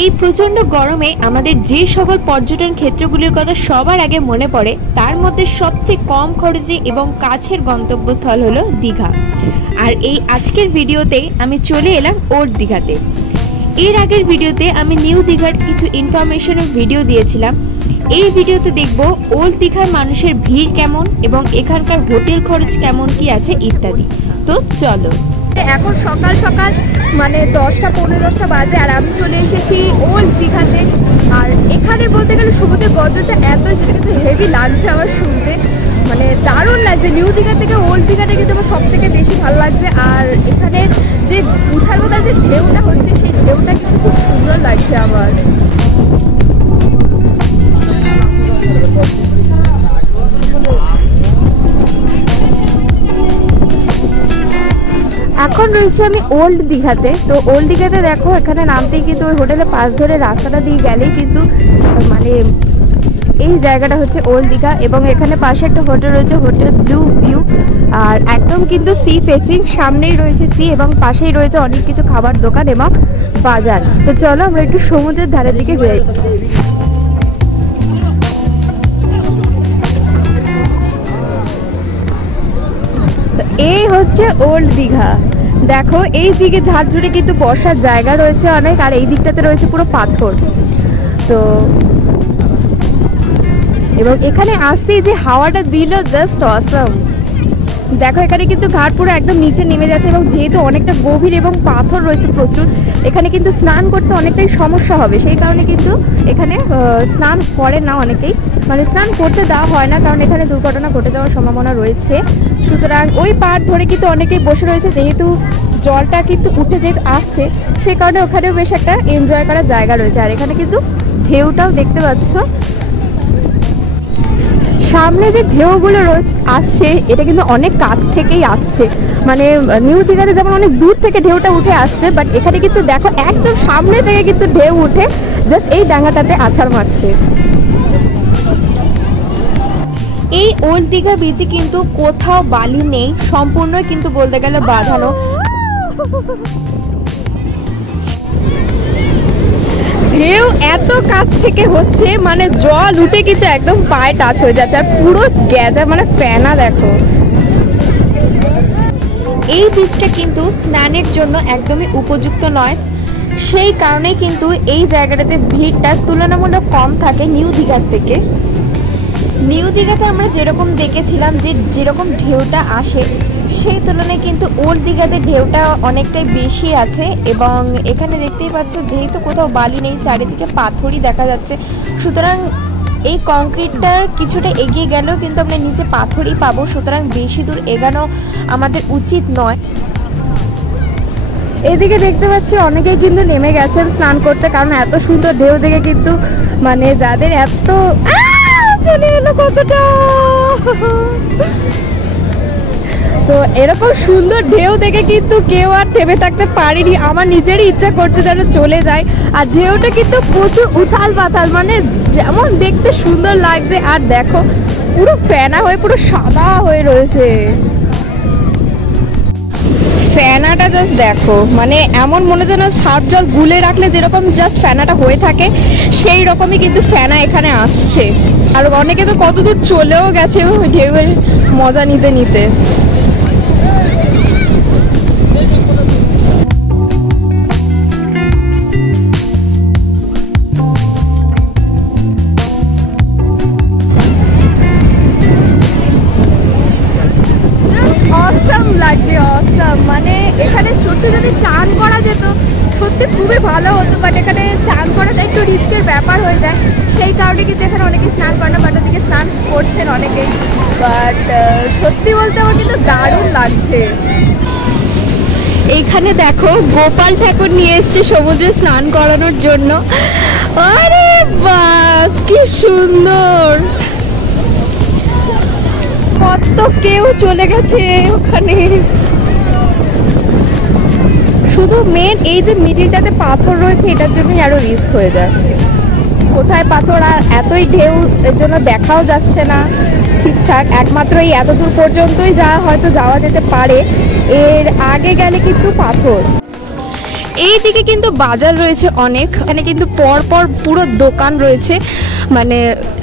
এই প্রচণ্ড গরমে আমাদের যে সকল পর্যটন ক্ষেত্রগুলির কথা সবার আগে মনে পড়ে তার মধ্যে সবচেয়ে কম খরচে এবং কাছের গন্তব্যস্থল হলো দীঘা। আর এই আজকের ভিডিওতে আমি চলে এলাম ওল্ড দীঘাতে। এর আগের ভিডিওতে আমি নিউ দীঘার কিছু ইনফরমেশনের ভিডিও দিয়েছিলাম। এই ভিডিওতে দেখব ওল্ড দীঘার মানুষের ভিড় কেমন এবং এখানকার হোটেল খরচ কেমন কি আছে ইত্যাদি। তো চলো। এখন সকাল সকাল মানে 10টা 15-10টা বাজে আর আমি চলে এসেছি ওল্ড দীঘাতে। আর এখানে বলতে গেলে সমুদ্রের গর্জনটা এত সেটা কিন্তু হেভি লাগছে আমার শুনতে, মানে দারুণ লাগছে। নিউ দীঘা থেকে ওল্ড দীঘাটা কিন্তু আমার সব থেকে বেশি ভালো লাগছে। আর এখানে যে উঠার মতো যে ঢেউটা হচ্ছে সেই ঢেউটা কিন্তু খুব সুন্দর লাগছে আমার। এখন রয়েছে আমি ওল্ড দীঘাতে। তো ওল্ড দীঘাতে দেখো এখানে নামতেই কিন্তু ওই হোটেলের পাশ ধরে রাস্তাটা দিয়ে গেলেই কিন্তু মানে এই জায়গাটা হচ্ছে ওল্ড দীঘা এবং এখানে পাশে একটা হোটেল রয়েছে, হোটেল ব্লু ভিউ। আর একদম কিন্তু সি ফেসিং, সামনেই রয়েছে সি এবং পাশেই রয়েছে অনেক কিছু খাবার দোকান এবং বাজার। তো চলো আমরা একটু সমুদ্রের ধারের দিকে যাই। এই হচ্ছে ওল্ড দীঘা। দেখো এই দিকে ধার জুড়ে কিন্তু বসার জায়গা রয়েছে অনেক, আর এই দিকটাতে রয়েছে পুরো পাথর। তো এবং এখানে আসতেই যে হাওয়াটা দিল জাস্ট অসাম। দেখো এখানে কিন্তু ঘাট পুরো একদম নিচে নেমে যাচ্ছে এবং যেহেতু অনেকটা গভীর এবং পাথর রয়েছে প্রচুর, এখানে কিন্তু স্নান করতে অনেকটাই সমস্যা হবে। সেই কারণে কিন্তু এখানে স্নান করে না অনেকেই, মানে স্নান করতে দেওয়া হয় না, কারণ এখানে দুর্ঘটনা ঘটে যাওয়ার সম্ভাবনা রয়েছে। সুতরাং ওই পাড় ধরে কিন্তু অনেকেই বসে রয়েছে, যেহেতু জলটা কিন্তু উঠে যে আসছে সেই কারণে ওখানেও বেশ একটা এনজয় করার জায়গা রয়েছে। আর এখানে কিন্তু ঢেউটাও দেখতে পাচ্ছ, সামনে যে ঢেউগুলো আসছে এটা কিন্তু অনেক কাছ থেকেই আসছে। মানে নিউ দীঘাতে যেমন অনেক দূর থেকে ঢেউটা উঠে আসছে, বাট এখানে কিন্তু দেখো একদম সামনে থেকে কিন্তু ঢেউ উঠে জাস্ট এই ডাঙাটাতে আছাড় মারছে। এই ওল্ড দীঘা বিচে কিন্তু কোথাও বালি নেই, সম্পূর্ণ কিন্তু বলতে গেলে বাঁধানো। ঢেউ এত কাছ থেকে হচ্ছে, মানে জল উঠে কিন্তু একদম পায়ে টাচ হয়ে যাচ্ছে, আর পুরো গেজা মানে ফেনা। দেখো এই বীজটা কিন্তু স্নানের জন্য একদমই উপযুক্ত নয়, সেই কারণে কিন্তু এই জায়গাটাতে ভিড়টা তুলনামূলক কম থাকে নিউ দীঘার থেকে। নিউ দীঘাতে আমরা যেরকম দেখেছিলাম যে যেরকম ঢেউটা আসে সেই তুলনায় কিন্তু ওল্ড দীঘাতে ঢেউটা অনেকটাই বেশি আছে। এবং এখানে দেখতেই পাচ্ছ যেহেতু কোথাও বালি নেই, চারিদিকে পাথরই দেখা যাচ্ছে, সুতরাং এই কংক্রিটটার কিছুটা এগিয়ে গেলেও কিন্তু আমরা নিচে পাথরই পাবো, সুতরাং বেশি দূর এগানো আমাদের উচিত নয়। এদিকে দেখতে পাচ্ছি অনেকেই কিন্তু নেমে গেছেন স্নান করতে, কারণ এত সুন্দর ঢেউ দেখে কিন্তু মানে যাদের এত চলে এলো কতটা। তো এরকম সুন্দর ঢেউ দেখে কিন্তু কেউ আর থেমে থাকতে পারিনি, আমার নিজেরই ইচ্ছা করতে যেন চলে যায়। আর ঢেউটা কিন্তু প্রচুর উথাল পাথাল, মানে যেমন দেখতে সুন্দর লাগছে, আর দেখো পুরো ফেনা হয়ে পুরো সাদা হয়ে রয়েছে। ফেনাটা জাস্ট দেখো, মানে এমন মনে যেন সার্ফ জল গুলে রাখলে যেরকম জাস্ট ফেনাটা হয়ে থাকে সেই রকমই কিন্তু ফেনা এখানে আসছে। আর অনেকে তো কতদূর চলেও গেছে ঢেউয়ের মজা নিতে নিতে। অসাম লাগছে, অসাম। মানে এখানে সত্যি যদি চান করা যেত সত্যি খুবই ভালো হতো, বাট এখানে চান করাটা একটু রিস্কের ব্যাপার হয়ে যায়, সেই কারণে কিন্তু এখানে অনেকে স্নান করে না, বাট ওদিকে স্নান করছেন অনেকেই। বাট সত্যি বলতে আমার কিন্তু দারুণ লাগছে। এইখানে দেখো গোপাল ঠাকুর নিয়ে এসছে সমুদ্রে স্নান করানোর জন্য। আরে বাস কি সুন্দর, কত কেউ চলে গেছে ওখানে। শুধু মেন এই যে মিডিলটাতে পাথর রয়েছে এটার জন্যই আরো রিস্ক হয়ে যায়। কোথায় পাথর আর এতই ঢেউ, এর জন্য দেখাও যাচ্ছে না ঠিকঠাক। একমাত্র এই এত দূর পর্যন্তই হয়তো যাওয়া যেতে পারে, এর আগে গেলে কিন্তু পাথর। এইদিকে কিন্তু বাজার রয়েছে অনেক, এখানে কিন্তু পরপর পুরো দোকান রয়েছে। মানে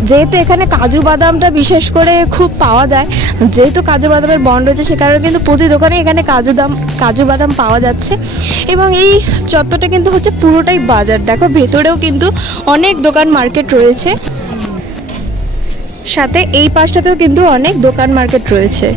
যেহেতু এখানে কাজু বাদামটা বিশেষ করে খুব পাওয়া যায়, যেহেতু কাজু বাদামের বন্ড রয়েছে সে কারণে কিন্তু প্রতি দোকানে এখানে কাজু বাদাম পাওয়া যাচ্ছে। এবং এই চত্বরটা কিন্তু হচ্ছে পুরোটাই বাজার। দেখো ভেতরেও কিন্তু অনেক দোকান মার্কেট রয়েছে, সাথে এই পাশটাতেও কিন্তু অনেক দোকান মার্কেট রয়েছে।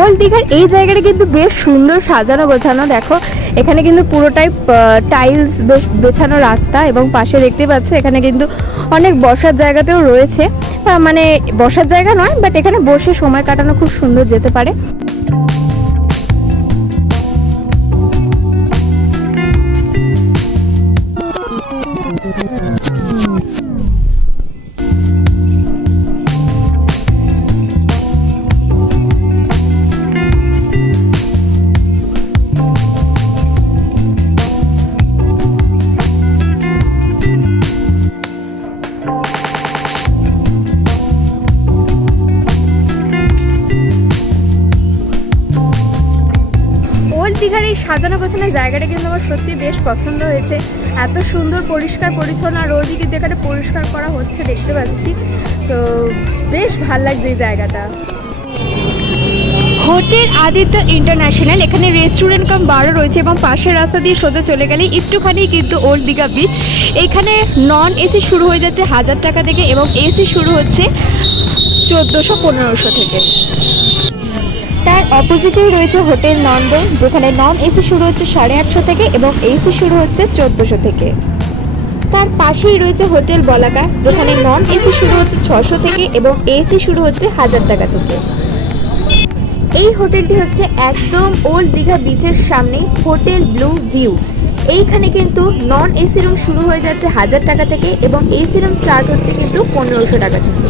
ওল্ড দীঘার এই জায়গাটা কিন্তু বেশ সুন্দর সাজানো গোছানো। দেখো এখানে কিন্তু পুরোটাই টাইলস বেছানো রাস্তা, এবং পাশে দেখতে পাচ্ছ এখানে কিন্তু অনেক বসার জায়গাতেও রয়েছে। মানে বসার জায়গা নয়, বাট এখানে বসে সময় কাটানো খুব সুন্দর যেতে পারে। দীঘার এই সাজানো গোছানো জায়গাটা কিন্তু আমার সত্যি বেশ পছন্দ হয়েছে। এত সুন্দর পরিষ্কার পরিচ্ছন্ন, আর রোজই কিন্তু এখানে পরিষ্কার করা হচ্ছে দেখতে পাচ্ছি, তো বেশ ভালো লাগছে এই জায়গাটা। হোটেল আদিত্য ইন্টারন্যাশনাল, এখানে রেস্টুরেন্ট কাম বারও রয়েছে, এবং পাশের রাস্তা দিয়ে সোজা চলে গেলে একটুখানি কিন্তু ওল্ড দীঘা বিচ। এইখানে নন এসি শুরু হয়ে যাচ্ছে 1000 টাকা থেকে, এবং এসি শুরু হচ্ছে 1400-1500 থেকে। তার অপোজিটেই রয়েছে হোটেল নন্দন, যেখানে নন এসি শুরু হচ্ছে 850 থেকে এবং এসি শুরু হচ্ছে 1400 থেকে। তার পাশেই রয়েছে হোটেল বলাকা, যেখানে নন এসি শুরু হচ্ছে 600 থেকে এবং এসি শুরু হচ্ছে 1000 টাকা থেকে। এই হোটেলটি হচ্ছে একদম ওল্ড দীঘা বিচের সামনে হোটেল ব্লু ভিউ। এইখানে কিন্তু নন এসি রুম শুরু হয়ে যাচ্ছে 1000 টাকা থেকে এবং এসি রুম স্টার্ট হচ্ছে কিন্তু 1500 টাকা থেকে।